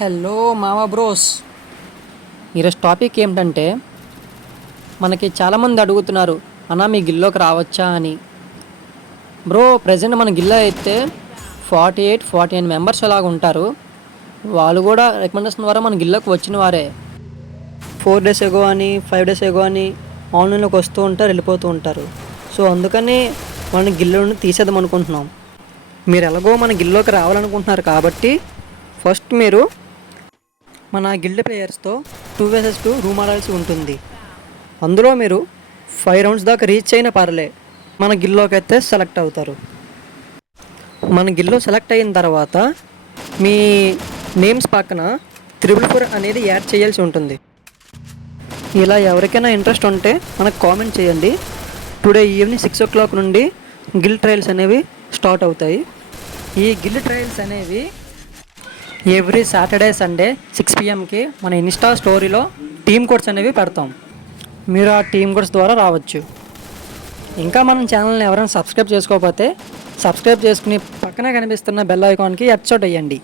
Hello మామా bros. ఈరోజు topic ఏమిటంటే, మనకి చాలామంది అడుగుతున్నారు అన్న మీ గిల్లోకి రావచ్చా అని. బ్రో ప్రజెంట్ మన గిల్లో అయితే 48 మెంబర్స్ అలాగ ఉంటారు. వాళ్ళు కూడా రికమెండేషన్ ద్వారా మన గిల్లోకి వచ్చిన వారే. 4 days ఎగో అని 5 days ఎగో అని ఆన్లైన్లోకి వస్తూ ఉంటారు, వెళ్ళిపోతూ ఉంటారు. సో అందుకని మన గిల్లోని తీసేద్దాం అనుకుంటున్నాం. మీరు ఎలాగో మన గిల్లోకి రావాలనుకుంటున్నారు కాబట్టి ఫస్ట్ మీరు మన గిల్డ్ ప్లేయర్స్తో 2 vs 2 రూమ్ ఆడాల్సి ఉంటుంది. అందులో మీరు 5 rounds దాకా రీచ్ అయినా పర్లే, మన గిల్లోకి అయితే సెలెక్ట్ అవుతారు. మన గిల్లో సెలెక్ట్ అయిన తర్వాత మీ నేమ్స్ పక్కన 444 అనేది యాడ్ చేయాల్సి ఉంటుంది. ఇలా ఎవరికైనా ఇంట్రెస్ట్ ఉంటే మనకు కామెంట్ చేయండి. టుడే ఈవినింగ్ 6 o'clock నుండి గిల్ ట్రయల్స్ అనేవి స్టార్ట్ అవుతాయి. ఈ గిల్ ట్రయల్స్ అనేవి ఎవ్రీ సాటర్డే సండే 6 PM మన ఇన్స్టా స్టోరీలో టీమ్ కోడ్స్ అనేవి పెడతాం. మీరు ఆ టీమ్ కోడ్స్ ద్వారా రావచ్చు. ఇంకా మన ఛానల్ని ఎవరైనా సబ్స్క్రైబ్ చేసుకోకపోతే సబ్స్క్రైబ్ చేసుకుని పక్కనే కనిపిస్తున్న బెల్ ఐకాన్కి హెడ్షాట్ వేయండి.